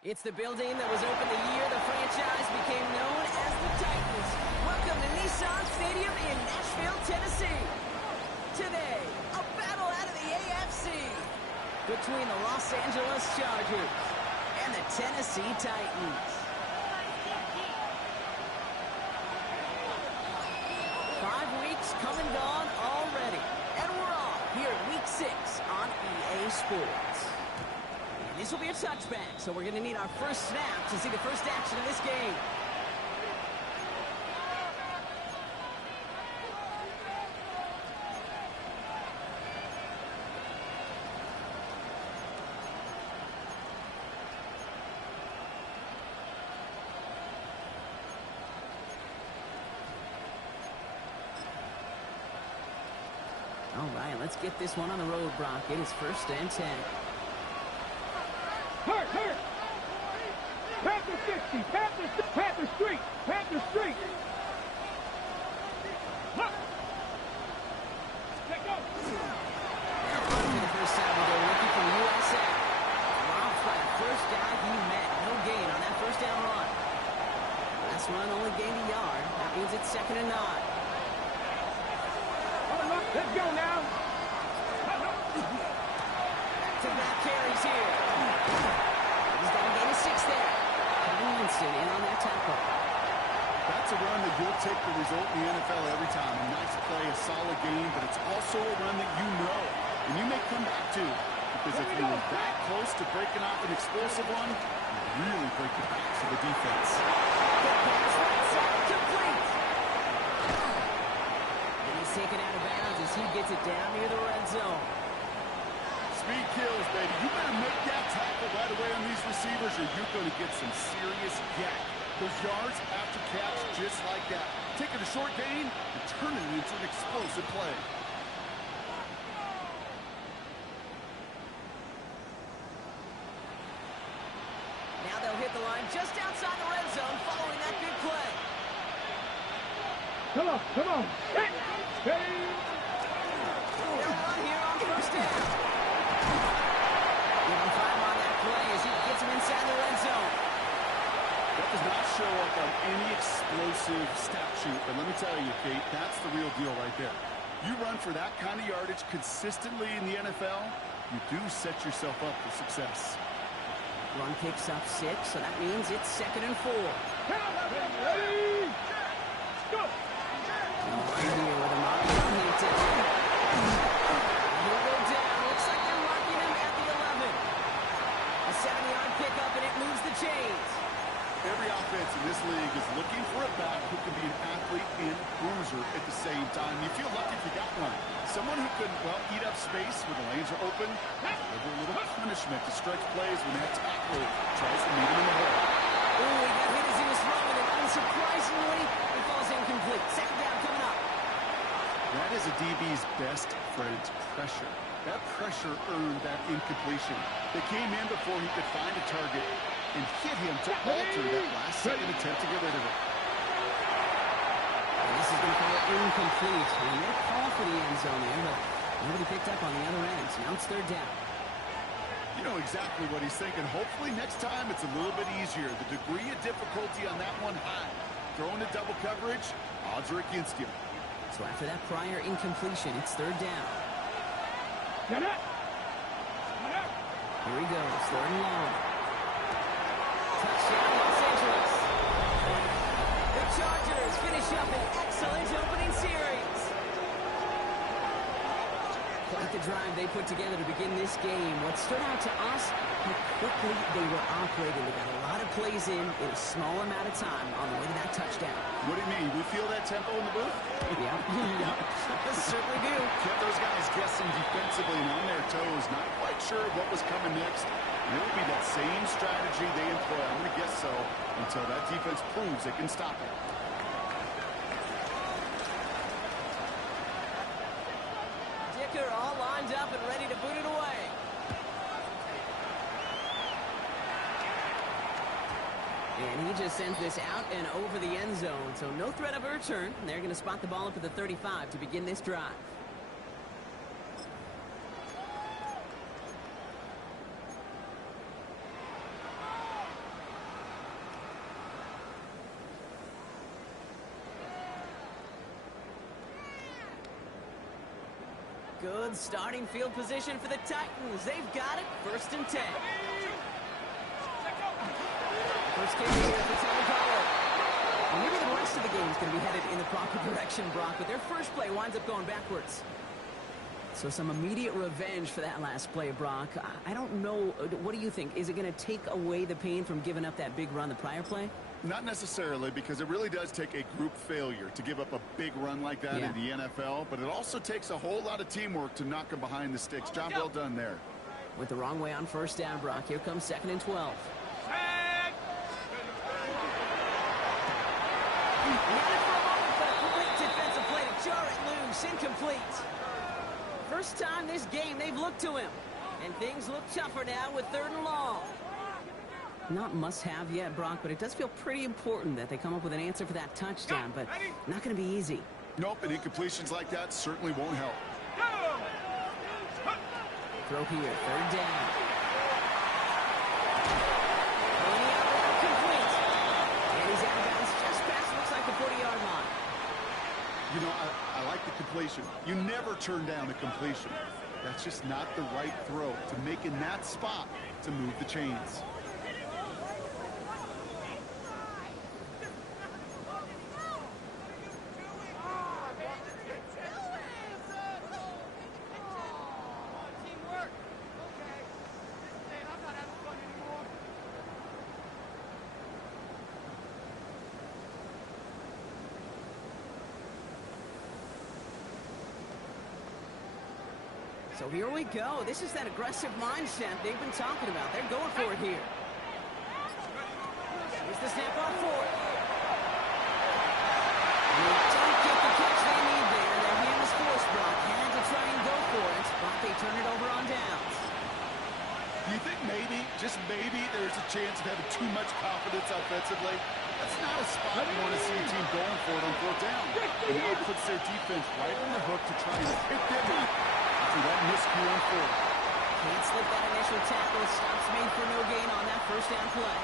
It's the building that was opened the year the franchise became known as the Titans. Welcome to Nissan Stadium in Nashville, Tennessee. Today, a battle out of the AFC between the Los Angeles Chargers and the Tennessee Titans. 5 weeks come and gone already, and we're off here at Week 6 on EA Sports. This will be a touchback, so we're going to need our first snap to see the first action of this game. All right, let's get this one on the road, Brock. It is 1st and 10. Hurt! Panther 60! Panther Street! Panther Street! Look! Let go! On to the first time we go, rookie from USA. Robs by the first guy he met. No gain on that first down run. Last run only gained a yard. That means it's 2nd and 9. Let's go now! Back-to-back carries here. He's got to gain a 6 there. Winston in on that tackle. That's a run that you'll take the result in the NFL every time. A nice play, a solid game, but it's also a run that you know, and you may come back to. Because if you were that close to breaking off an explosive one, you really break the backs of the defense. The pass right side complete. And he's taken out of bounds as he gets it down near the red zone. Speed kills, baby. You better make that tackle right away on these receivers or you're going to get some serious yak. Those yards after catch just like that. Taking a short gain and turning it into an explosive play. Now they'll hit the line just outside the red zone following that big play. Come on! Hey! They'll run here on 1st down. Give him 5 on that play as he gets him inside the red zone. That does not show up on any explosive stat sheet, but let me tell you, Kate, that's the real deal right there. You run for that kind of yardage consistently in the NFL, you do set yourself up for success. Run picks up 6, so that means it's 2nd and 4. Ready! Go! Right here with a Mario Hampton. He'll go down. Looks like they're marking him at the 11. A 7-yard pickup, and it moves the chains. Every offense in this league is looking for a back who can be an athlete and a bruiser at the same time. You feel lucky if you got one. Someone who can, well, eat up space when the lanes are open, deliver a little punishment to stretch plays when that tackle tries to meet him in the hole. Oh, he got hit as he was throwing, and unsurprisingly, he falls incomplete. 2nd down coming up. That is a DB's best friend, pressure. That pressure earned that incompletion. They came in before he could find a target and hit him to alter that last-second attempt to get rid of it. And this is going to call it incomplete. And no call for the end zone there, but nobody picked up on the other end. So now it's 3rd down. You know exactly what he's thinking. Hopefully next time it's a little bit easier. The degree of difficulty on that one high. Throwing to double coverage, odds are against you. So after that prior incompletion, it's 3rd down. Get up! Here he goes, 3rd and long. Touchdown, Los Angeles. The Chargers finish up an excellent opening series. Quite the drive they put together to begin this game. What stood out to us, how quickly they were operating. They got a lot of plays in a small amount of time on the way to that touchdown. What do you mean? We feel that tempo in the booth? Yeah, certainly do. Kept those guys guessing defensively and on their toes, not quite sure what was coming next. And it will be that same strategy they employ, I'm going to guess so, until that defense proves they can stop it. Dicker all lined up and ready to boot it away. And he just sends this out and over the end zone, so no threat of a return. They're going to spot the ball up at the 35 to begin this drive. Good starting field position for the Titans. They've got it. 1st and 10. First kick here for Tony Pollard. Well, maybe the rest of the game is going to be headed in the proper direction, Brock, but their first play winds up going backwards. So some immediate revenge for that last play, Brock. I don't know. What do you think? Is it going to take away the pain from giving up that big run the prior play? Not necessarily, because it really does take a group failure to give up a big run like that in the NFL, but it also takes a whole lot of teamwork to knock them behind the sticks. Job well done there. Went the wrong way on 1st down, Brock. Here comes 2nd and 12. Defensive play to jar it loose. Incomplete. First time this game they've looked to him. And things look tougher now with 3rd and long. Not must-have yet, Brock, but it does feel pretty important that they come up with an answer for that touchdown, but not going to be easy. Nope, and incompletions like that certainly won't help. Throw here, 3rd down. Complete. And he's out of bounds just past, looks like the 40-yard line. You know, I like the completion. You never turn down a completion. That's just not the right throw to make in that spot to move the chains. So here we go. This is that aggressive mindset they've been talking about. They're going for it here. Here's the snap on 4th. They don't get the catch they need there. Their hand was forced, Brock. Had to try and go for it, but they turn it over on downs. Do you think maybe, just maybe, there's a chance of having too much confidence offensively? That's not a spot you want to see a team going for it on 4th down. And now it puts their defense right on the hook to try and pick them up after that miscue on 4th. Can't slip that initial tackle. Stops made for no gain on that 1st down play.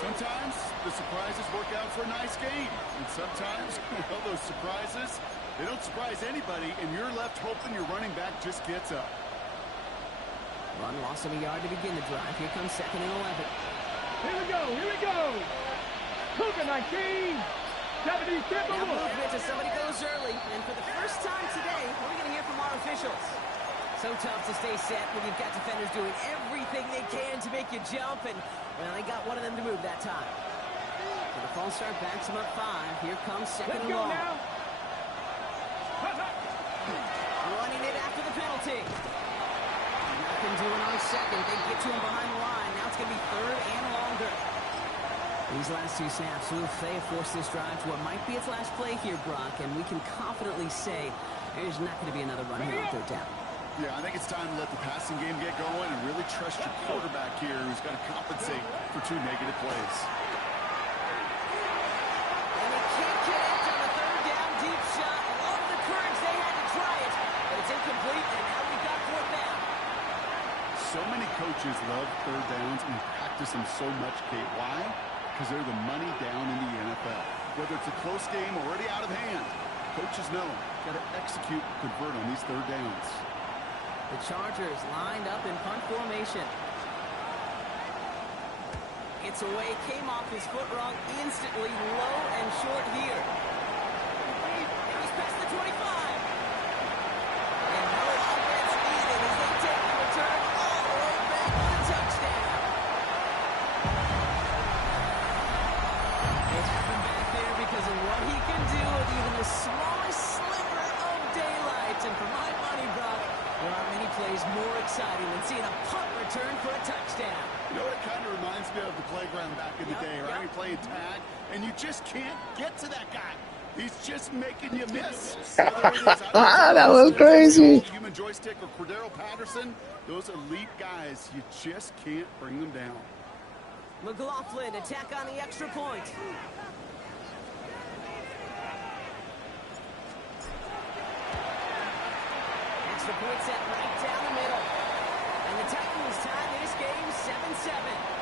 Sometimes the surprises work out for a nice game. And sometimes, well, those surprises, they don't surprise anybody, and you're left hoping your running back just gets up. Run loss of a yard to begin the drive. Here comes 2nd and 11. Here we go, here we go. Cougar 19. 70, now movement as somebody goes early. And for the first time today, we're going to hear from our officials. So tough to stay set when you've got defenders doing everything they can to make you jump. And, well, they got one of them to move that time. So the false start backs them up 5. Here comes 2nd and long. Running it after the penalty. Nothing doing on 2nd. They get to him behind the line. Now it's going to be 3rd and longer. These last 2 snaps, they have forced this drive to what might be its last play here, Brock, and we can confidently say there's not going to be another run here on 3rd down. Yeah, I think it's time to let the passing game get going and really trust your quarterback here, who's got to compensate for 2 negative plays. And he can't connect on the 3rd down deep shot. Love the courage they had to try it, but it's incomplete, and now we've got 4th down. So many coaches love 3rd downs and practice them so much, Kate. Why? Because they're the money down in the NFL. Whether it's a close game already out of hand, coaches know got to execute and convert on these 3rd downs. The Chargers lined up in punt formation. It's away, came off his foot wrong instantly, low and short here. And he's past the 25. And no offense needed as they take the return all the way back for the touchdown. It's happened back there because of what he can do with even the smallest sliver of daylight. And for my money, Brock, there aren't many plays more exciting than seeing a punt return for a touchdown. You know what it kind of reminds me of the playground back in the day, right? You're playing tag, and you just can't get to that guy. He's just making you miss. That was crazy. Human joystick or Cordero Patterson, those elite guys, you just can't bring them down. McLaughlin, attack on the extra point. Extra point set right down the middle. And the Titans tie this game 7-7.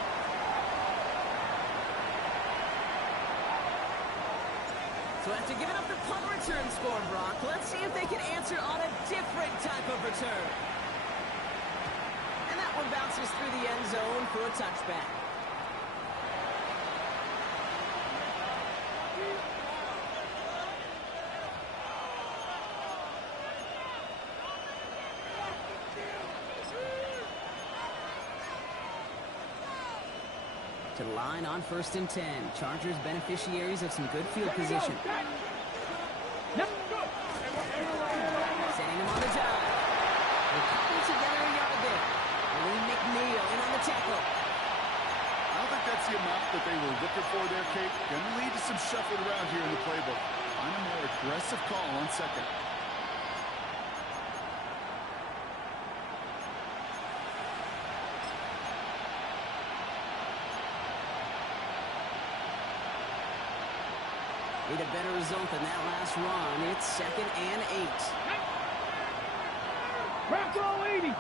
So after giving up the punt return score, Brock, let's see if they can answer on a different type of return. And that one bounces through the end zone for a touchback. To the line on 1st and 10. Chargers beneficiaries of some good field position. Setting them on the dive. They're cutting together a yard there. Willie McNeil in on the tackle. I don't think that's the amount that they were looking for there, Kate. Gonna lead to some shuffling around here in the playbook. Find a more aggressive call on 2nd. Need a better result than that last run. It's 2nd and 8. Back to 80.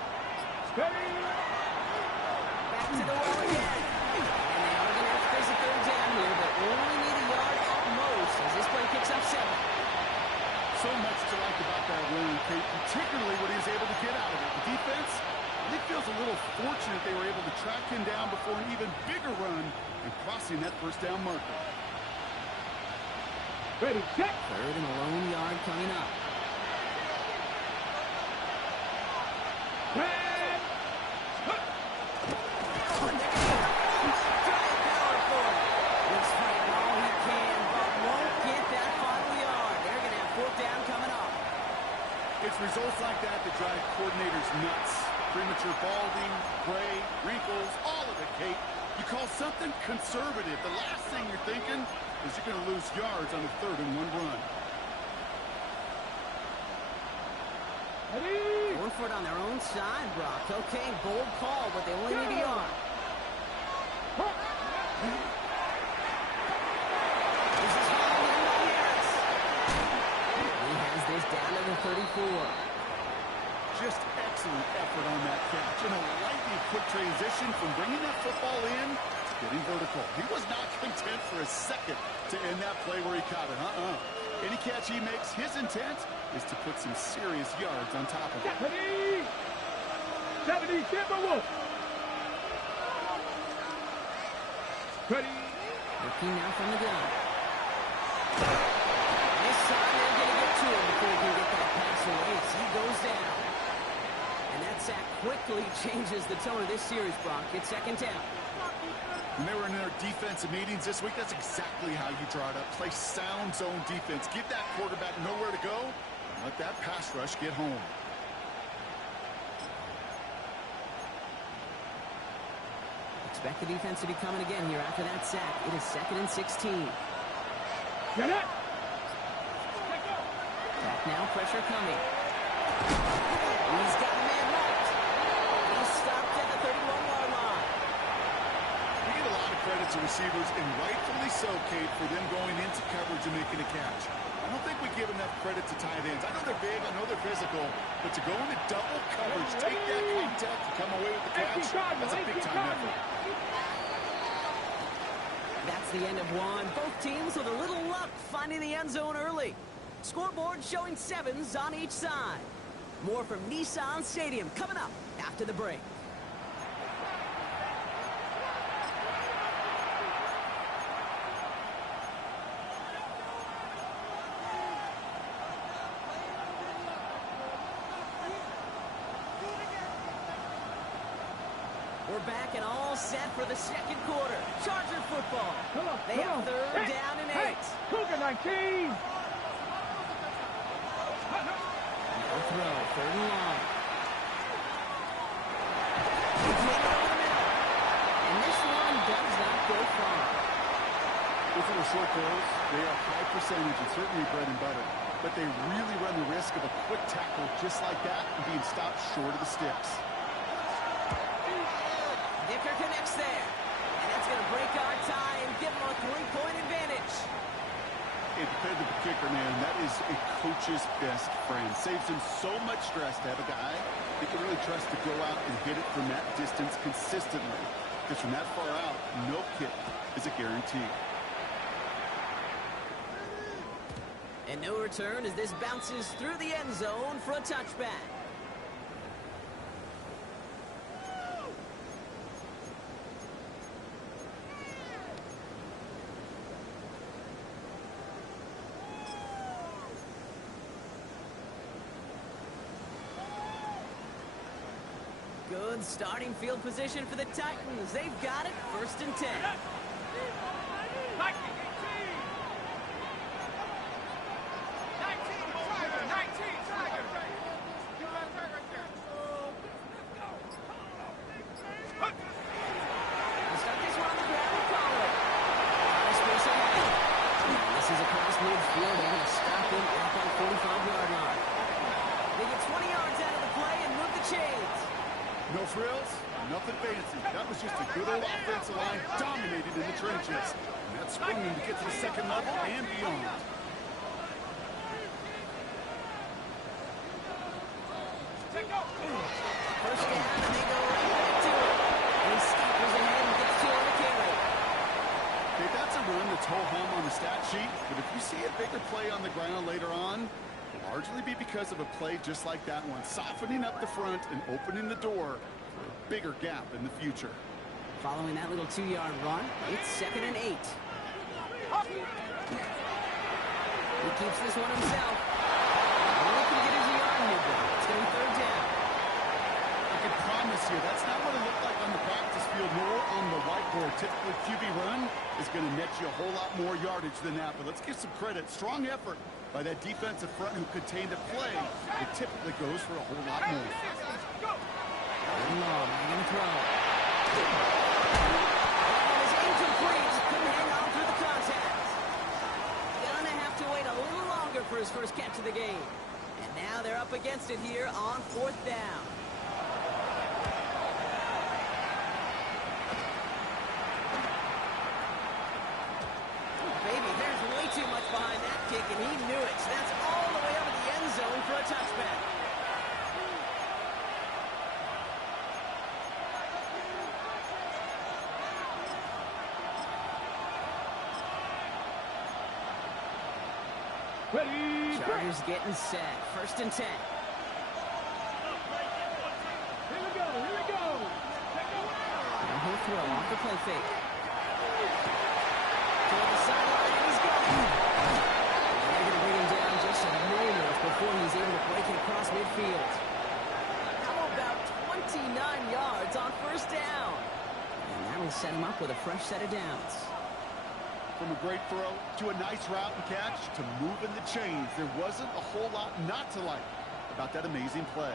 Steady. Back to the well again. And they are going to have to face a 3rd down here, but only need a yard at most as this play picks up 7. So much to like about that run, Kate, particularly what he was able to get out of it. The defense, I think, feels a little fortunate they were able to track him down before an even bigger run and crossing that 1st down marker. Ready, check. 3rd and a lone yard coming up. Red. Giant power for it. Looks fighting all he can, but won't get that final yard. They're going to have 4th down coming up. It's results like that that drive coordinators nuts. Premature balding, gray, wrinkles, all of it, Kate. You call something conservative. The last thing you're thinking is you're going to lose yards on a 3rd and 1 run. Ready. Going for it on their own side, Brock. Okay, bold call, but they only need a yard. This is followed in by Harris. He has this down to the 34. Just excellent effort on that catch. And a lightning quick transition from bringing that football in to getting vertical. He was not content for a second to end that play where he caught it. Any catch he makes, his intent is to put some serious yards on top of it. Ready. 70, Timberwolf. Ready. Looking now from the gun. This time they're going to get to him before he can get that pass away. So he goes down. And that sack quickly changes the tone of this series, Brock. It's 2nd down. When they were in their defensive meetings this week, that's exactly how you draw it up. Play sound zone defense. Give that quarterback nowhere to go, and let that pass rush get home. Expect the defense to be coming again here after that sack. It is 2nd and 16. Get it. Back now, pressure coming. He's got a man marked. He's stopped at the 31-yard line. You get a lot of credit to receivers, and rightfully so, Kate, for them going into coverage and making a catch. I don't think we give enough credit to tight ends. I know they're big, I know they're physical, but to go into double coverage, take that contact, and come away with the catch, that's a big-time effort. That's the end of one. Both teams with a little luck finding the end zone early. Scoreboard showing 7s on each side. More from Nissan Stadium coming up after the break. We're back and all set for the 2nd quarter. Charger football. They have 3rd down and 8. Cougar 19. No throw, 3rd and long. And this one does not go far. Those little short throws, they are high percentage and certainly bread and butter. But they really run the risk of a quick tackle just like that and being stopped short of the sticks. Dicker connects there. And that's going to break our tie and give them a 3-point advantage. And compared to the kicker, man, that is a coach's best friend. Saves him so much stress to have a guy they can really trust to go out and hit it from that distance consistently. Because from that far out, no kick is a guarantee. And no return as this bounces through the end zone for a touchback. Good starting field position for the Titans. They've got it, 1st and 10. No frills, nothing fancy. That was just a good old offensive line dominated in the trenches. And that sprung them to get to the second level and beyond. First down, and they go right back to it. And he scampers ahead and gets 2 on the carry. Okay, that's a run that's ho-hum on the stat sheet, but if you see a bigger play on the ground later on, it'll largely be because of a play just like that one, softening up the front and opening the door for a bigger gap in the future. Following that little 2-yard run, it's 2nd and 8. He keeps this one himself. Only can get his yard movement. It's going to be 3rd down. I can promise you, that's not what it looked like on the practice field, nor on the whiteboard. Typically, QB run is going to net you a whole lot more yardage than that, but let's give some credit. Strong effort by that defensive front who contained a play that typically goes for a whole lot more. Long, they're going to throw. That is incomplete. Couldn't hang on through the contact. Gonna have to wait a little longer for his first catch of the game. And now they're up against it here on 4th down. Baby, there's way too much behind that kick, and he knew it. So that's all the way up at the end zone for a touchback. Ready, Chargers getting set. 1st and 10. Here we go, here we go. And he'll throw off the play fake. Toward the sideline, and he's gone. They're going to bring him down just a moment before he's able to break it across midfield. How about 29 yards on 1st down? And that will set him up with a fresh set of downs. From a great throw to a nice route and catch to moving the chains, there wasn't a whole lot not to like about that amazing play.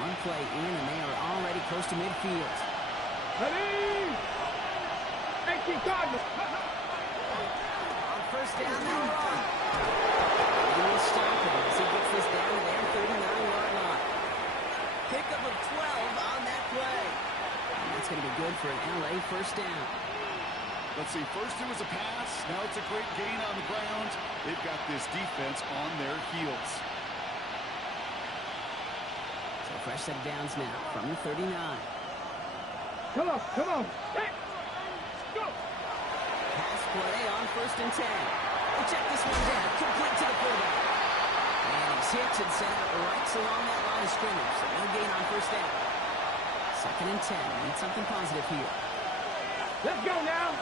One play in, and they are already close to midfield. Ready. 18 Cardinals. On 1st down, now on. He will stop him as he gets this down to their 39-yard line. Pickup of 12 on that play. And that's going to be good for an LA 1st down. Let's see, first it was a pass, now it's a great gain on the ground. They've got this defense on their heels. So fresh set of downs now from the 39. Come on, come on. Hey. Go. Pass play on 1st and 10. We'll check this one down, complete to the fullback. And he's hit and set out right along that line of scrimmage, so no gain on 1st down. 2nd and 10, need something positive here. Let's go now.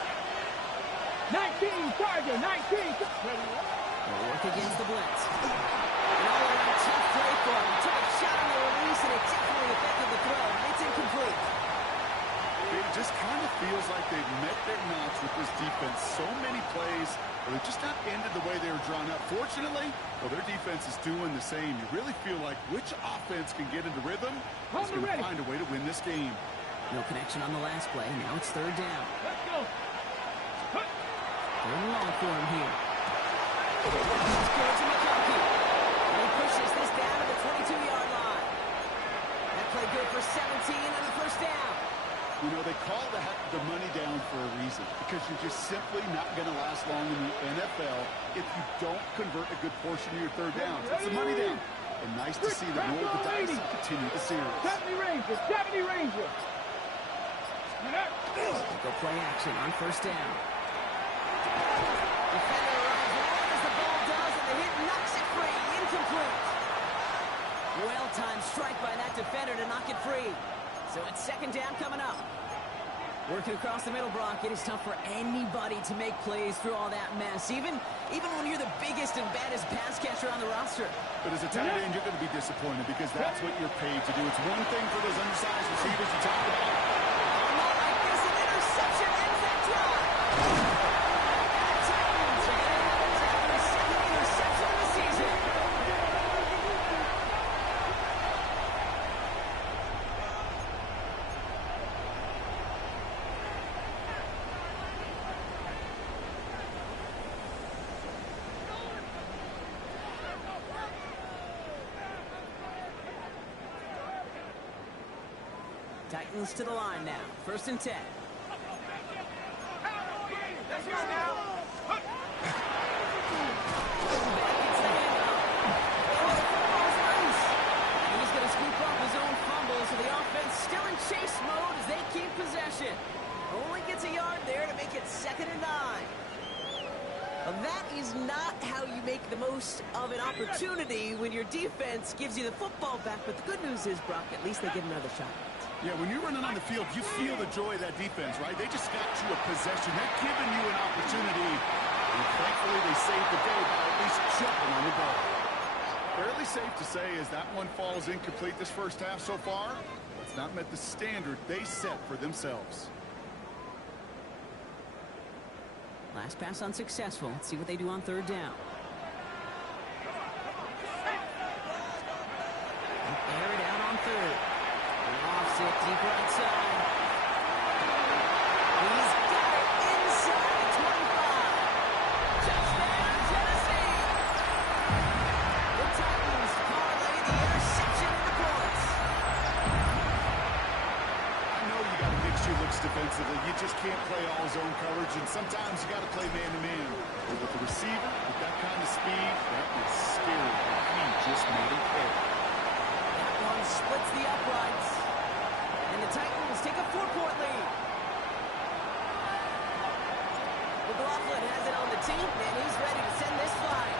19 Charger, 19. They'll work against the blitz. And all around tough play for him. Took a shot on the release, and it definitely affected the throw. It's incomplete. It just kind of feels like they've met their notch with this defense. So many plays, but it just not ended the way they were drawn up. Fortunately, well, their defense is doing the same. You really feel like which offense can get into rhythm is going to find a way to win this game. No connection on the last play. Now it's 3rd down. Let's go. 3rd and long for him here. He's going to McConkey. And he pushes this down to the 22-yard line. That play good for 17 and the 1st down. You know, they call the money down for a reason, because you're just simply not going to last long in the NFL if you don't convert a good portion of your 3rd downs. It's the money down. And nice to see them roll the dice and continue the series. 70 Ranger, 70 Ranger. Go play action on first down. Defender runs right as the ball does, and the hit knocks it free. Incomplete. Well-timed strike by that defender to knock it free. So it's second down coming up. Working across the middle, Brock. It is tough for anybody to make plays through all that mess, even when you're the biggest and baddest pass catcher on the roster. But as a tight end, you're going to be disappointed because that's what you're paid to do. It's one thing for those undersized receivers you talked about. Not like this, an interception ends that drive. The Titans are going to have their second interception of the season. Titans to the line now. First and 10. Let's go now. Back gets the handoff. Oh, the football's nice. And he's going to scoop up his own fumble, so the offense still in chase mode as they keep possession. Only gets a yard there to make it 2nd and 9. Well, that is not how you make the most of an opportunity when your defense gives you the football back. But the good news is, Brock, at least they get another shot. Yeah, when you're running on the field, you feel the joy of that defense, right? They just got you a possession. They're giving you an opportunity. And thankfully, they saved the day by at least jumping on the ball. Fairly safe to say as that one falls incomplete this first half so far, it's not met the standard they set for themselves. Last pass unsuccessful. Let's see what they do on third down. Air it out on third. Offset deep right side. He's got it inside the 25. Touchdown, Tennessee. The Titans parlay the interception into points. I know you got to mix your looks defensively. You just can't play all zone coverage, and sometimes you got to play man-to-man. But with the receiver, with that kind of speed, that is scary. He just made it pay. That one splits the uprights. And the Titans take a 4-point lead. McLaughlin has it on the team, and he's ready to send this flying.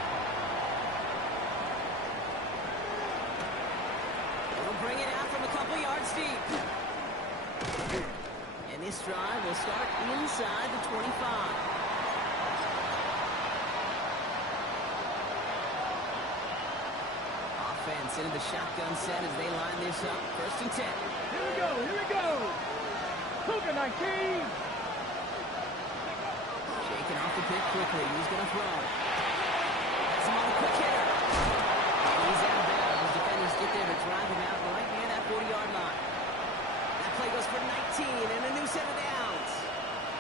He'll bring it out from a couple yards deep. And this drive will start inside the 25. Offense into the shotgun set as they line this up. First and 10. Here we go, here we go. Cougar 19. Shaking off the pick quickly. He's going to throw. Has him on a quick hitter. He's out of bounds. The defenders get there to drive him out right near that 40-yard line. That play goes for 19 and a new set of downs.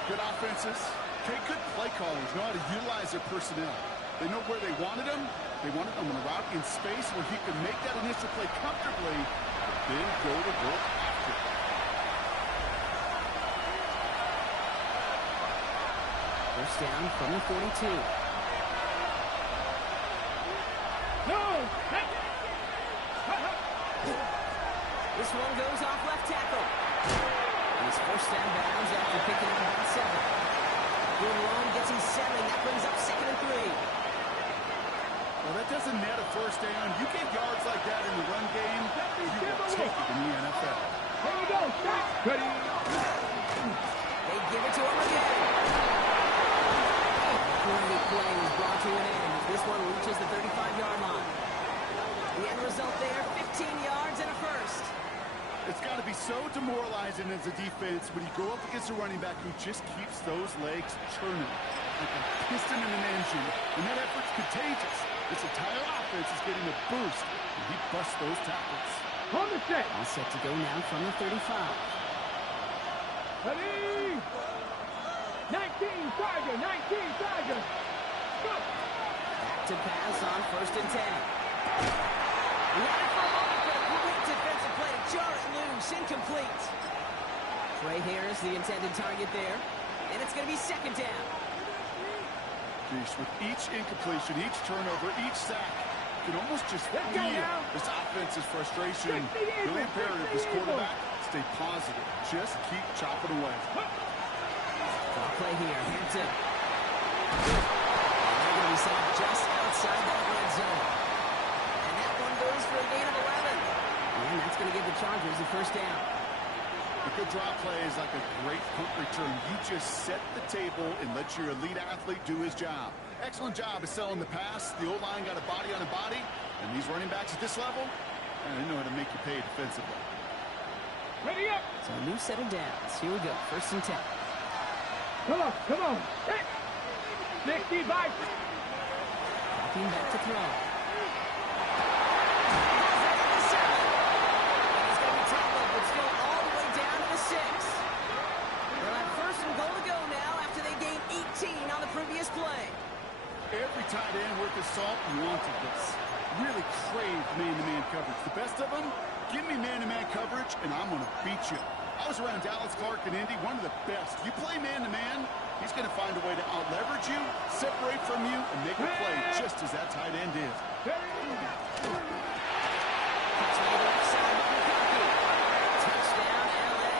Good offenses. Okay, good play callers know how to utilize their personnel. They know where they wanted him. They wanted him on a route in space where he could make that initial play comfortably, but then go to work after. First down from the 42. No. This one goes off left tackle. And he's forced down bounds after picking up about 7. Good run, gets him settling. That brings up 2nd and 3. Well, that doesn't net a first down. You get yards like that in the run game, you will take it in the NFL. Here we go. Stop. Ready. They give it to him again. Great play is brought to an end. This one reaches the 35-yard line. The end result there, 15 yards and a first. It's got to be so demoralizing as a defense when you go up against a running back who just keeps those legs churning like a piston in an engine, and that effort's contagious. This entire offense is getting a boost, and he busts those tackles. On the set. All set to go now from the 35. Ready. 19 Tiger, 19 Tiger. Go. Back to pass on first and 10. Ran it for a moment, but a quick defensive play to jar it loose. Incomplete. Trey Harris, the intended target there. And it's going to be second down. With each incompletion, each turnover, each sack, can almost just feel Let's go now. this offense's frustration. 60 Eagles, Really imperative 60 this quarterback Eagles. stay positive. Just keep chopping away. Draw play here. Hampton. And they're going to be set up just outside that red zone. And that one goes for a gain of 11. And that's going to give the Chargers a first down. A good drop play is like a great punt return. You just set the table and let your elite athlete do his job. Excellent job of selling the pass. The O-line got a body on a body. And these running backs at this level, they know how to make you pay defensively. Ready up. So a new set of downs. Here we go. First and 10. Come on, come on. 60 by. Walking back to throw. Every tight end worth his salt wanted this. Really craved man-to-man coverage. The best of them, give me man-to-man coverage, and I'm going to beat you. I was around Dallas Clark and Indy, one of the best. You play man-to-man, he's going to find a way to out-leverage you, separate from you, and make a play just as that tight end is. Touchdown, LA.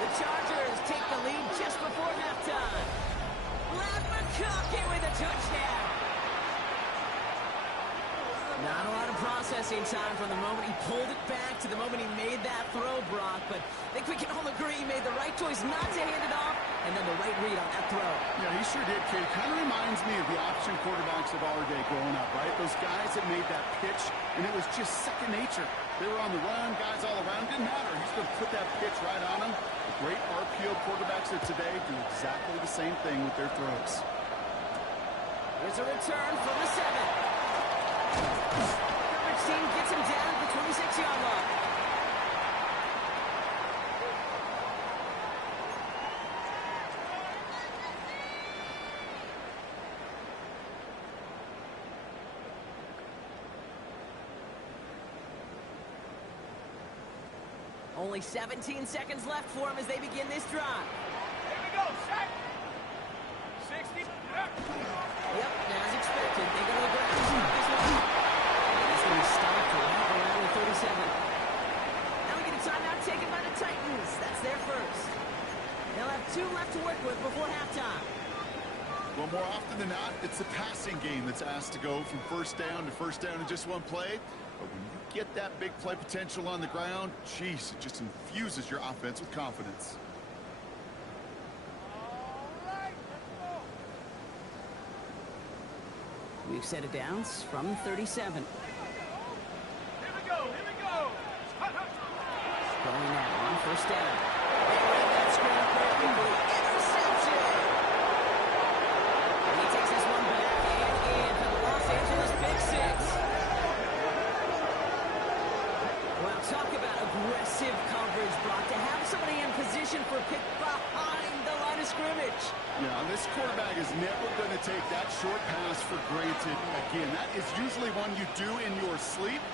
The Chargers take the lead just before halftime. McConkey with a touchdown. Not a lot of processing time from the moment he pulled it back to the moment he made that throw, Brock. But I think we can all agree he made the right choice not to hand it off, and then the right read on that throw. Yeah, he sure did, kid. Kind of reminds me of the option quarterbacks of our day growing up, right? Those guys that made that pitch, and it was just second nature. They were on the run, guys all around. Didn't matter. He's going to put that pitch right on them. The great RPO quarterbacks of today do exactly the same thing with their throws. Here's a return from the 7. Coverage team gets him down at the 26-yard line. Only 17 seconds left for him as they begin this drive. Here we go, set. 60. Yep, as expected, they go to the ground to start this one. This one is stopped right around the 37. Now we get a timeout taken by the Titans. That's their first. They'll have 2 left to work with before halftime. Well, more often than not, it's the passing game that's asked to go from first down in just one play. But when you get that big play potential on the ground, geez, it just infuses your offense with confidence. We've set it downs from 37. Here we go, here we go. Going now on first down. That's going perfectly. Interception! And he takes this one back and in for the Los Angeles Big Six. Well, talk about aggressive coverage, Brock. To have somebody in position for a pick behind the line of scrimmage. Yeah, this quarterback is never going to take that short pass for granted again. That is usually one you do in your sleep.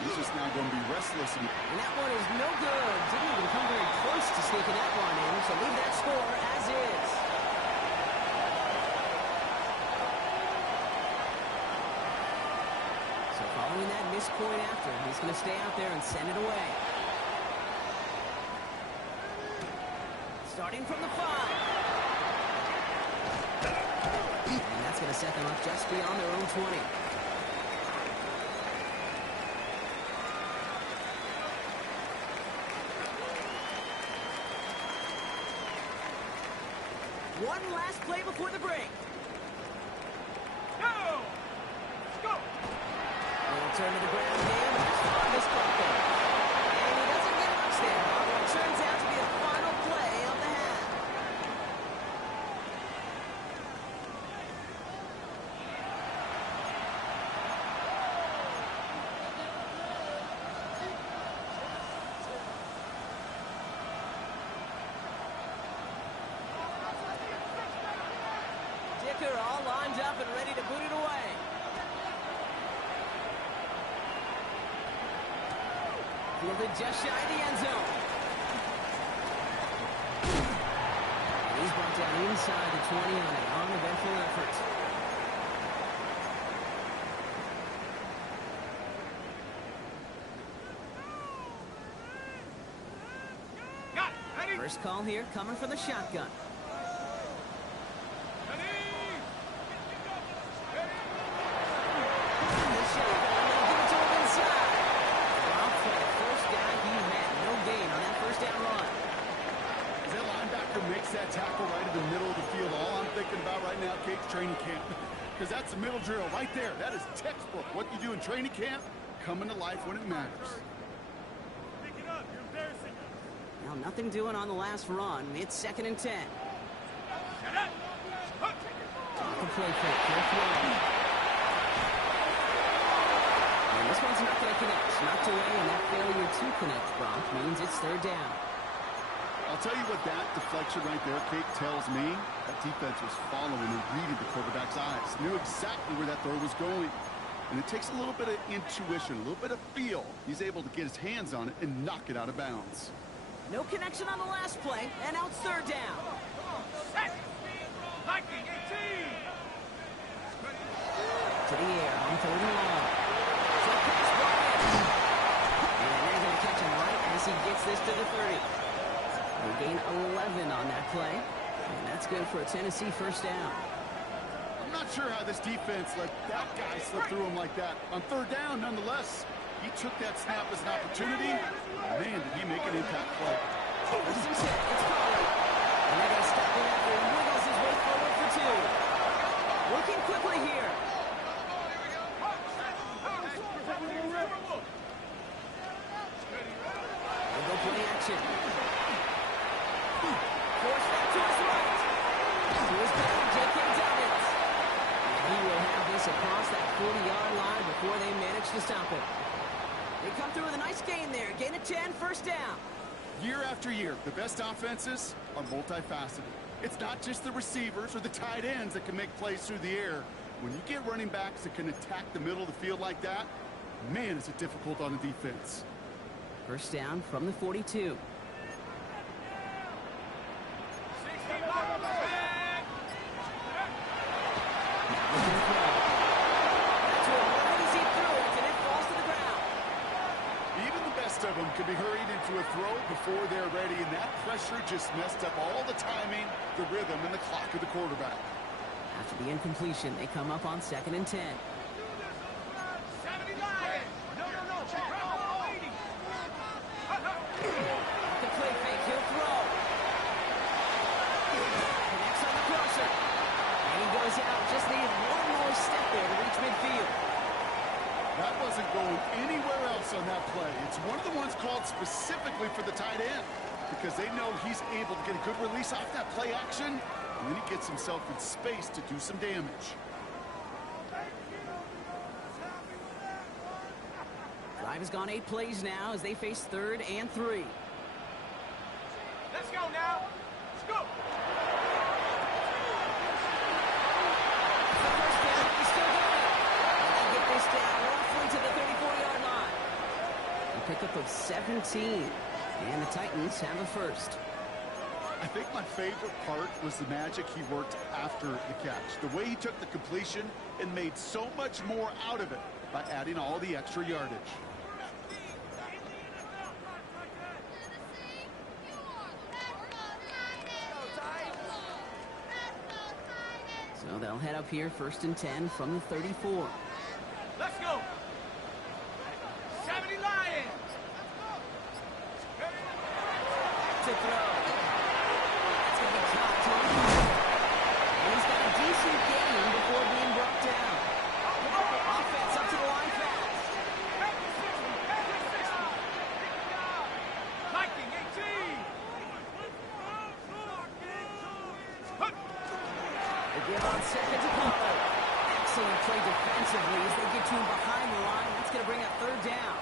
He's just now going to be restless. And that one is no good. Didn't even come very close to sneaking that one in, so leave that score as is. So following that missed point after, he's going to stay out there and send it away. Starting from the 5. And that's going to set them up just beyond their own 20. One last play before the break. Go! Go! He'll turn to the ground game. On this bucket. And he doesn't get much there on what turns out to be the final play of the half. Dicker all lined up and ready to boot it away. Fielded just shy of the end zone. And he's brought down inside the 20 on an uneventful effort. First call here coming from the shotgun. That tackle right in the middle of the field. All I'm thinking about right now, Kate's training camp. Because that's a middle drill right there. That is textbook. What you do in training camp, coming to life when it matters. Pick it up. You're embarrassing us. Now, nothing doing on the last run. It's 2nd and 10. Shut up. The play fake. He'll throw. And this one's not going to connect. Knocked away, and that failure to connect, Brock, means it's 3rd down. I'll tell you what that deflection right there, Kate, tells me. That defense was following and reading the quarterback's eyes. Knew exactly where that throw was going. And it takes a little bit of intuition, a little bit of feel. He's able to get his hands on it and knock it out of bounds. No connection on the last play, and now it's 3rd down. Set. Lightning 18. To the air on 3rd and long. Short pass blocked. And they're going to catch him right as he gets this to the 30. They gain 11 on that play, and that's good for a Tennessee 1st down. I'm not sure how this defense let that guy slip through him like that. On 3rd down, nonetheless, he took that snap as an opportunity. Man, did he make an impact play. This is it. It's Collie. And they're going to stop him after he wiggles his way forward for 2. Working quickly here. They'll go play action. Force that to his right. To his back, J.K. Dobbins. And he will have this across that 40-yard line before they manage to stop it. They come through with a nice gain there. Gain of 10, 1st down. Year after year, the best offenses are multifaceted. It's not just the receivers or the tight ends that can make plays through the air. When you get running backs that can attack the middle of the field like that, man, is it difficult on the defense. 1st down from the 42. Of them can be hurried into a throw before they're ready, and that pressure just messed up all the timing, the rhythm, and the clock of the quarterback. After the incompletion, they come up on 2nd and 10. 70 Lions. No. The play fake, he'll throw. Connects on the crosser. And he goes out, just needs one more step there to reach midfield. That wasn't going anywhere else on that play. It's one of the ones called specifically for the tight end because they know he's able to get a good release off that play action, and then he gets himself in space to do some damage. Drive has gone 8 plays now as they face 3rd and 3. Let's go now. Let's go. To the 34-yard line. A pickup of 17, and the Titans have a 1st. I think my favorite part was the magic he worked after the catch. The way he took the completion and made so much more out of it by adding all the extra yardage. So they'll head up here 1st and 10 from the 34. Let's go. 70 Lions. To throw. That's going to be caught. And he's got a decent gain before being brought down. Offense up to the line fast. Lightning 18. They give on 2nd to Pollard. Excellent play defensively as they get to him behind the line. That's going to bring up 3rd down.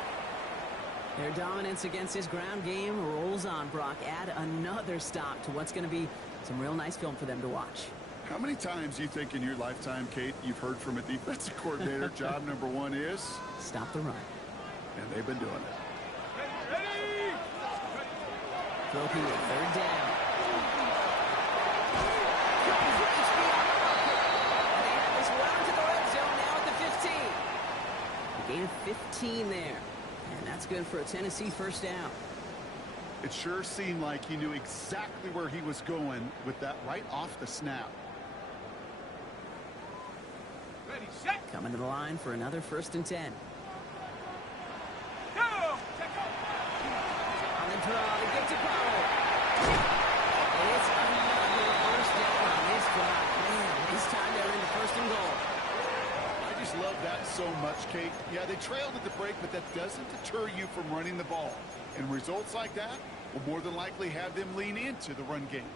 Their dominance against his ground game rolls on, Brock. Add another stop to what's going to be some real nice film for them to watch. How many times do you think in your lifetime, Kate, you've heard from a defensive coordinator, job number 1 is? Stop the run. And they've been doing it. Ready. Broken with 3rd down. They have this well into the red zone now at the 15. A gain of 15 there. And that's good for a Tennessee 1st down. It sure seemed like he knew exactly where he was going with that right off the snap. Ready, set. Coming to the line for another 1st and 10. Go! On the draw to get to Pollard. It's another 1st down on this drive. Man, this time they're in the 1st and goal. I just love that so much, Kate. Yeah, they trailed at the break, but that doesn't deter you from running the ball. And results like that will more than likely have them lean into the run game.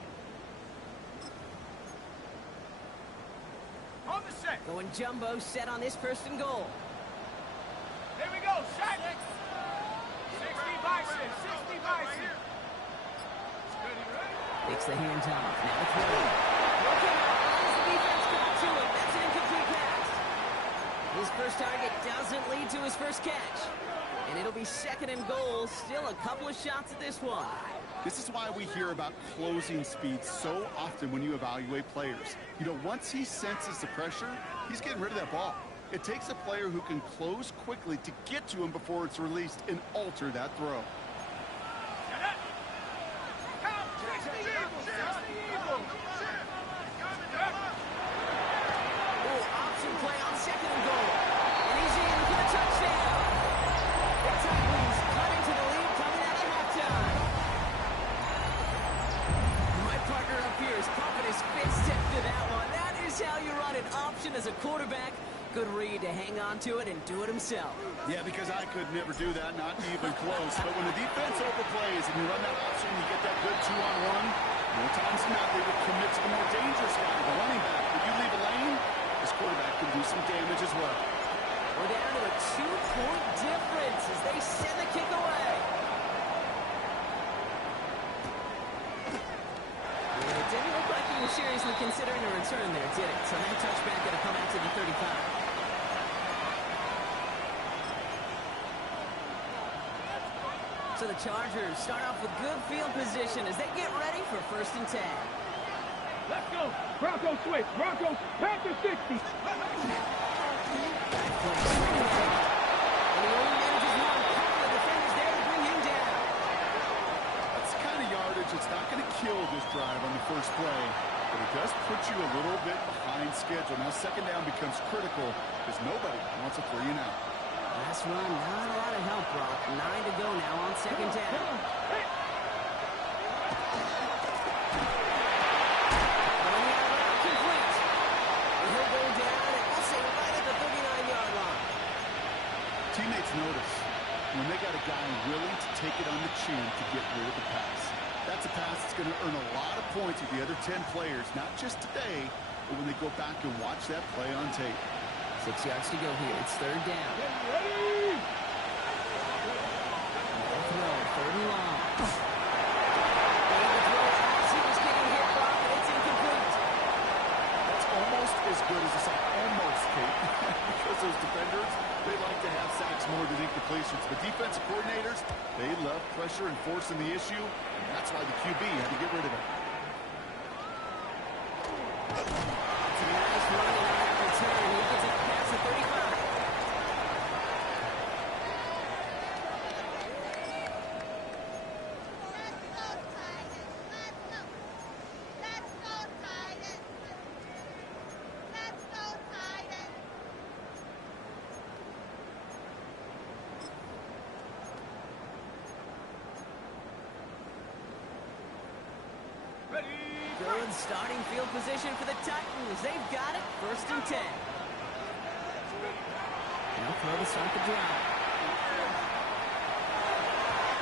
On the set. Going jumbo set on this 1st and goal. Here we go. Set. 60 bison. 60 bison. Takes the hands off. Now the throw. Looking up as the defense got to him. That's an incomplete pass. His first target doesn't lead to his first catch. And it'll be 2nd and goal. Still a couple of shots at this one. This is why we hear about closing speed so often when you evaluate players. You know, once he senses the pressure, he's getting rid of that ball. It takes a player who can close quickly to get to him before it's released and alter that throw. Option play on 2nd and goal. And he's in for the touchdown. The Titans cut into the lead coming out of halftime. My partner up here is pumping his fist to that one. That is how you run an option as a quarterback. Good read to hang on to it and do it himself. Yeah, because I could never do that, not even close. But when the defense overplays and you run that option, you get that good 2-on-1. More times than not, they will commit to the more dangerous guy, the running back. If you leave a lane, this quarterback can do some damage as well. We're down to a 2-point difference as they send the kick away. It didn't look like he was seriously considering a return there, did it? So that touchback going to come out to the 35. So the Chargers start off with good field position as they get ready for 1st and 10. Let's go. Broncos switch. Broncos. Panthers 60. And the old manager's one. Couple of defenders there to bring him down. That's the kind of yardage that's not going to kill this drive on the first play, but it does put you a little bit behind schedule. Now 2nd down becomes critical because nobody wants a 3-and-out. Last run, not a lot of help, Brock. 9 to go now on 2nd down. Complete. And he'll go down, and we'll say right at the 39-yard line. Teammates notice when they got a guy willing to take it on the chin to get rid of the pass. That's a pass that's going to earn a lot of points with the other 10 players, not just today, but when they go back and watch that play on tape. 6 yards to go here. It's 3rd down. Ready. Throw, 3rd and long. Made the throw as he was getting hit, Brock, and it's incomplete. That's almost as good as a sack. Almost, Kate. Because those defenders, they like to have sacks more than incompletions. The defensive coordinators, they love pressure and forcing the issue. And that's why the QB had to get rid of it. It's a nice run on that return. He gets it past the 35. Good starting field position for the Titans. They've got it. 1st and 10. Now throw to start the drive.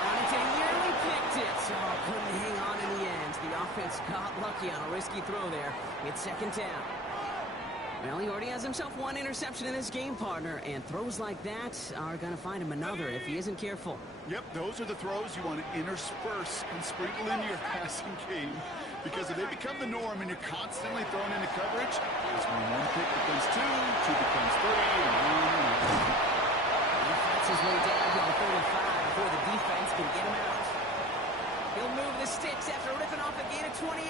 On it to nearly picked it. So couldn't hang on in the end. The offense got lucky on a risky throw there. It's 2nd down. Well, he already has himself one interception in this game, partner, and throws like that are going to find him another if he isn't careful. Yep, those are the throws you want to intersperse and sprinkle into your passing game. Because if they become the norm and you're constantly thrown into coverage, it's when one pick becomes two becomes three, and on. He fights his way down to the 35 before the defense can get him out. He'll move the sticks after ripping off a gain of 28.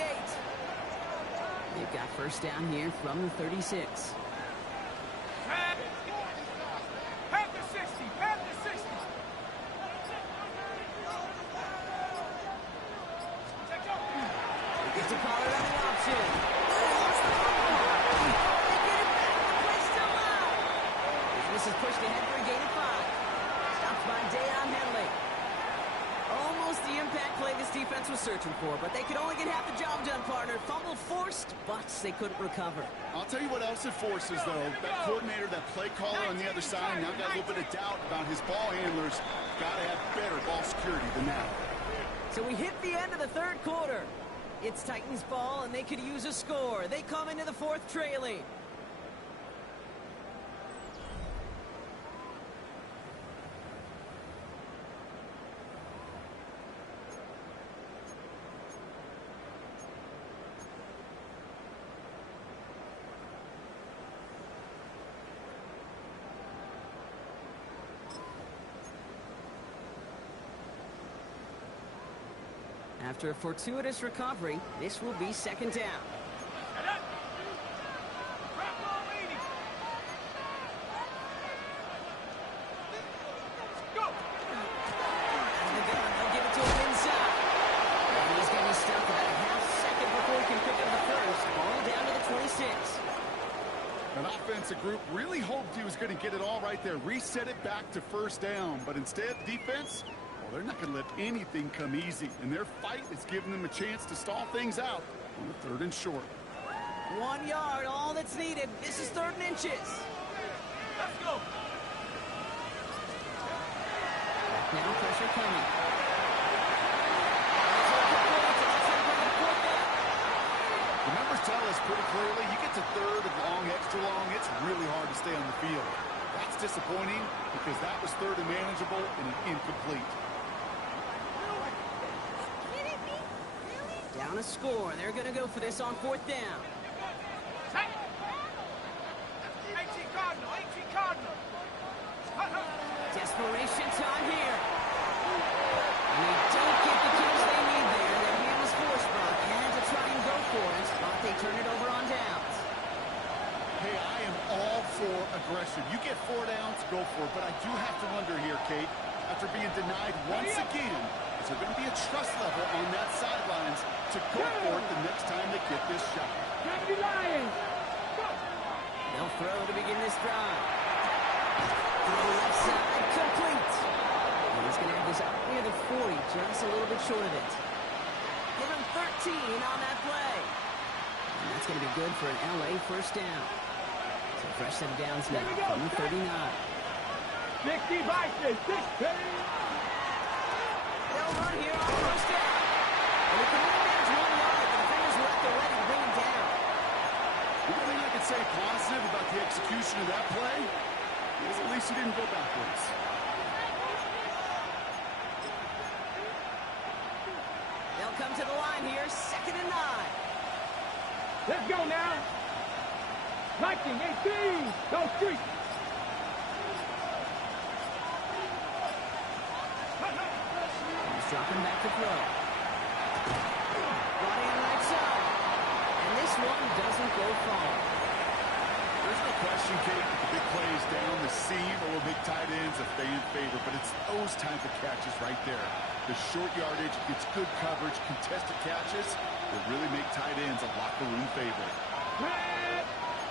They've got 1st down here from the 36. Panthers 60. Panthers 60. offense is pushed ahead for a gain of 5. Stopped by Dayon Henley. Almost the impact play this defense was searching for, but they could only get half the job done, partner. Fumble forced, but they couldn't recover. I'll tell you what else it forces, though. That coordinator, that play caller on the other side, now got a little bit of doubt about his ball handlers. Got to have better ball security than that. So we hit the end of the third quarter. It's Titans ball, and they could use a score. They come into the fourth trailing. After a fortuitous recovery, this will be second down. They'll give it to him inside. And he's going to be stuck about a half second before he can pick up the first. Ball down to the 26. An offensive group really hoped he was going to get it all right there, reset it back to first down. But instead, defense, well, they're not going to let anything come easy. And their fight is giving them a chance to stall things out on the 3rd and short. 1 yard, all that's needed. This is 3rd and inches. Let's go. Now pressure coming. The numbers tell us pretty clearly, you get to 3rd and long, extra long, it's really hard to stay on the field. That's disappointing because that was 3rd and manageable and an incomplete. Down a score. They're going to go for this on 4th down. 18 Cardinal, 18 Cardinal. Desperation time here. And they don't get the kills they need there. Their hand was forced, but had to try and go for it, but they turn it over on downs. Hey, I am all for aggression. You get 4 downs, go for it. But I do have to wonder here, Kate, after being denied once again, is there going to be a trust level on that sidelines to go for it the next time they get this shot? They'll throw to begin this drive. Throw left side, complete. And he's going to have this up near the 40, just a little bit short of it. Give him 13 on that play. And that's going to be good for an LA first down. So fresh set of downs now from the 39. 60 by 60. They'll run here on first down. And they can only manage 1 yard, but the defenders were up there ready to bring him down. The only thing I can say positive about the execution of that play is at least he didn't go backwards. They'll come to the line here, 2nd and 9. Let's go now. Viking 18. Go street. He's dropping back to throw. Brought in right side. And this one doesn't go far. There's no question, Kate, that the big plays down the seam or big tight ends if they in favor, but it's those type of catches right there. The short yardage, it's good coverage, contested catches that really make tight ends a locker room favorite.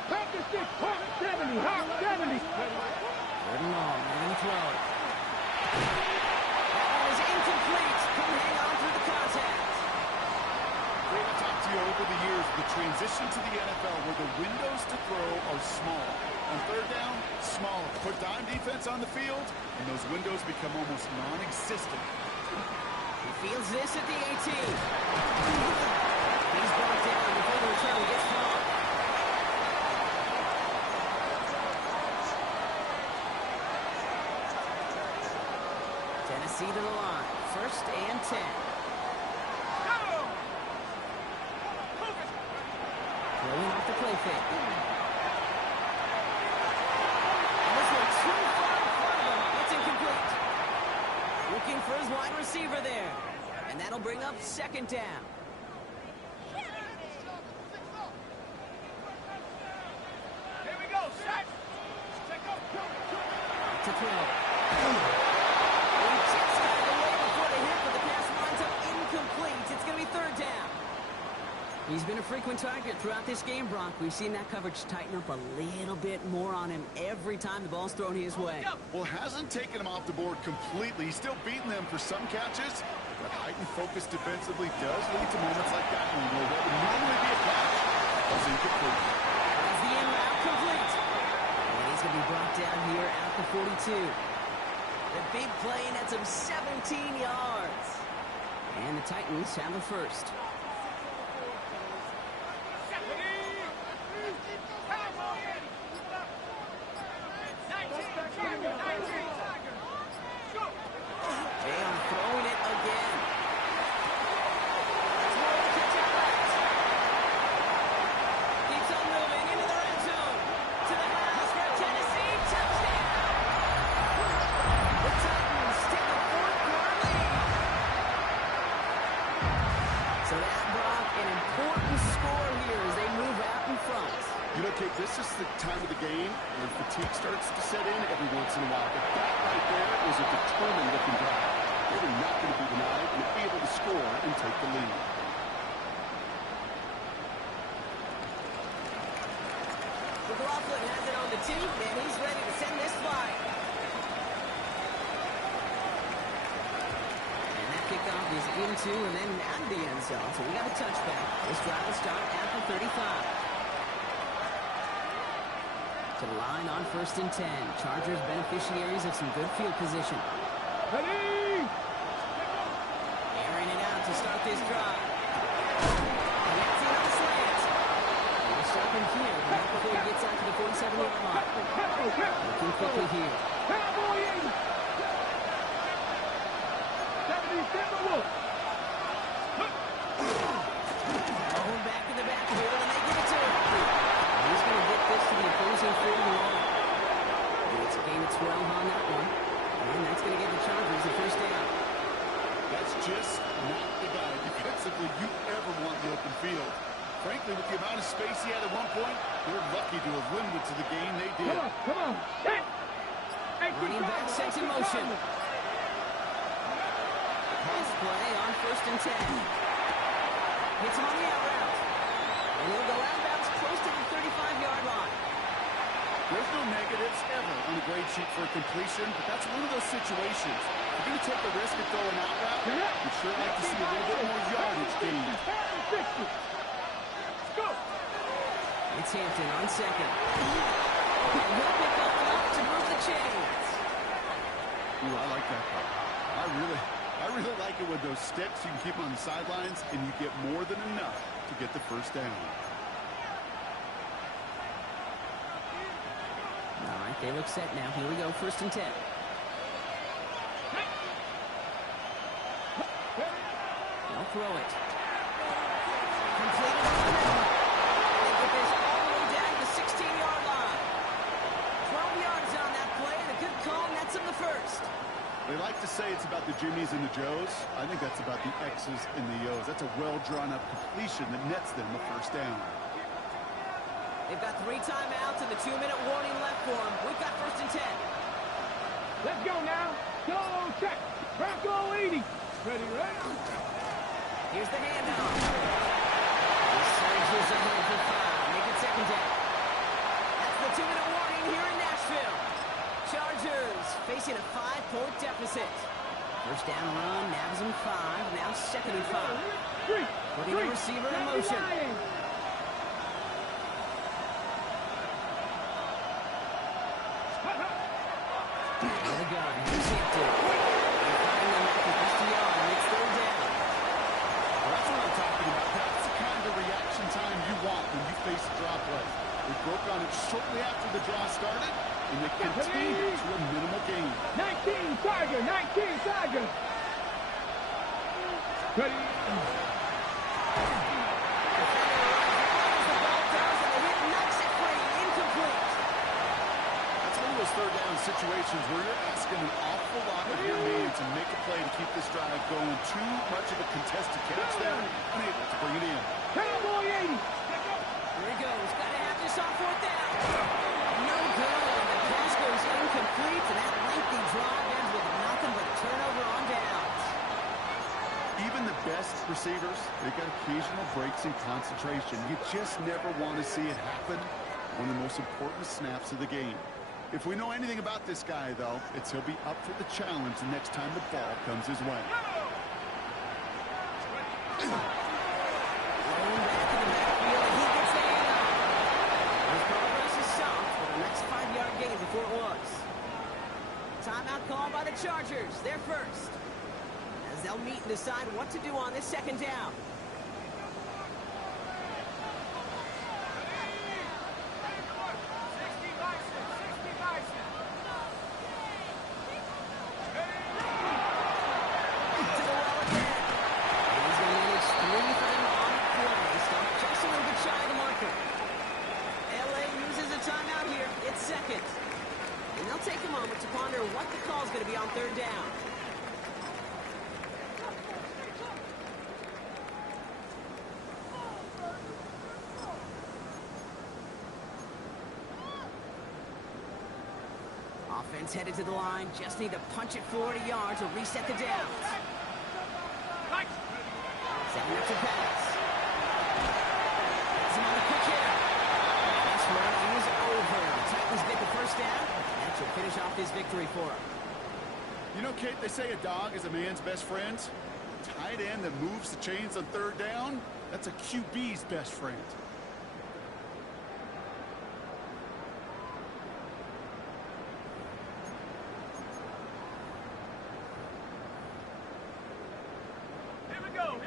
70, 70. 3rd and long, and throw. That one is incomplete. Couldn't hang on through the contact. Great to talk to you over the years, the transition to the NFL where the windows to throw are small. On 3rd down, smaller. Put dime defense on the field, and those windows become almost non-existent. He fields this at the 18. He's brought down before the return gets far. Tennessee to the line. 1st and 10. Throwing off the play fake. And this one too far in front of him. It's incomplete. Looking for his wide receiver there. And that'll bring up 2nd down. Here we go, set. To throw. He just got it away before the hit, but the pass winds up incomplete. It's going to be 3rd down. He's been a frequent target throughout this game, Brock. We've seen that coverage tighten up a little bit more on him every time the ball's thrown his way. Well, hasn't taken him off the board completely. He's still beating them for some catches, but heightened focus defensively does lead to moments like that one where what would normally be a catch was incomplete. As the in route complete. And he's going to be brought down here at the 42. The big play nets him 17 yards. And the Titans have the first. They are throwing it again. Keeps on moving into the red zone. To the house for Tennessee. Touchdown! The Titans take a fourth-quarter lead. So that brought an important score here as they move out in front. You know, Kate, this is the time of the game where fatigue starts to set in every once in a while. But that right there was a determined-looking drive. They were not going to be denied and be able to score and take the lead. McLaughlin has it on the 2, and he's ready to send this flight. And that kickoff is into and then out of the end zone. So we got a touchback. This drive will start at the 35. To the line on 1st and 10. Chargers beneficiaries of some good field position. Ready! Airing it out to start this drive. And that's in on the slant. We'll stop him here right before he gets out to the 47-yard line. Looking quickly here. Cowboy 80! 77 look! Going back in the backfield, and they give it to him. He's going to get this to the opposing 40-yard. It's a gain of 12 on that one. And that's going to give the Chargers the first down. That's just not the guy defensively you ever want in the open field. Frankly, with the amount of space he had at one point, they're lucky to have limited to the game they did. Come on! Hey! Running back sets in motion. Pass play on 1st and 10. Hits him on the out route. And he'll go out of bounds close to the 35-yard line. There's no negatives ever on a grade sheet for a completion, but that's one of those situations. If you're going to take a risk of throwing out route, you'd sure like to see a little bit more yardage gained. It's Hampton on 2nd. And he'll pick up enough to move the chains. Ooh, I like that part. I really like it with those sticks. You can keep them on the sidelines, and you get more than enough to get the first down. All right, they look set now. Here we go, 1st and 10. They'll throw it. Completed on the middle. They get this all the way down to the 16-yard line. 12 yards on that play, and a good call nets them the first. They like to say it's about the Jimmies and the Joes. I think that's about the X's and the O's. That's a well-drawn-up completion that nets them a first down. They've got 3 timeouts and the 2-minute warning left for them. We've got 1st and 10. Let's go now. Go check. Bronco 80. Ready, ready. Here's the handoff. He surges ahead for 5. Make it 2nd down. That's the 2-minute warning here in Nashville. Chargers facing a 5-point deficit. First down run, nabs him 5. Now 2nd and 5. Putting the receiver in motion. Here we go. Here's Hampton. They find them at the 50-yard, and it's 3rd down. Well, that's what I'm talking about. That's the kind of reaction time you want when you face a draw play. They broke on it shortly after the draw started, and they continued to a minimal gain. 19 Tiger, 19 Tiger. Ready. Third down situations where you're asking an awful lot of your man to make a play to keep this drive going. Too much of a contested catch there, unable to bring it in. Cowboy 80. Here he goes. Got to have this on 4th down. No good. The pass goes incomplete, and that lengthy drive ends with nothing but a turnover on downs. Even the best receivers, they've got occasional breaks in concentration. You just never want to see it happen. One of the most important snaps of the game. If we know anything about this guy, though, it's he'll be up for the challenge the next time the ball comes his way. Before it was. Timeout call by the Chargers. They're first. As they'll meet and decide what to do on this second down. Take a moment to ponder what the call is going to be on third down. Offense headed to the line. Just need to punch it 40 yards to reset the downs. Setting up to pass. That's him on the quick hitter. This one is over. The Titans get the first down. That should finish off this victory for him. You know, Kate, they say a dog is a man's best friend. Tight end that moves the chains on third down, that's a QB's best friend.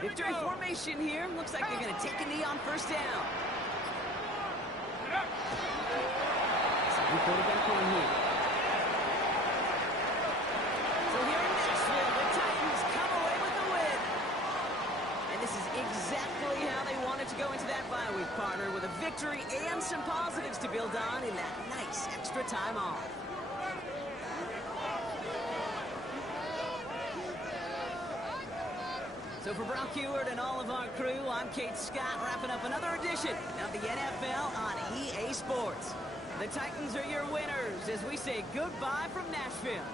Victory formation here. Looks like they're going to take a knee on first down. Second quarterback on here. So here in Nashville, the Titans come away with the win. And this is exactly how they wanted to go into that bye week, partner, with a victory and some positives to build on in that nice extra time off. So for Brock Heward and all of our crew, I'm Kate Scott, wrapping up another edition of the NFL on EA Sports. The Titans are your winners as we say goodbye from Nashville.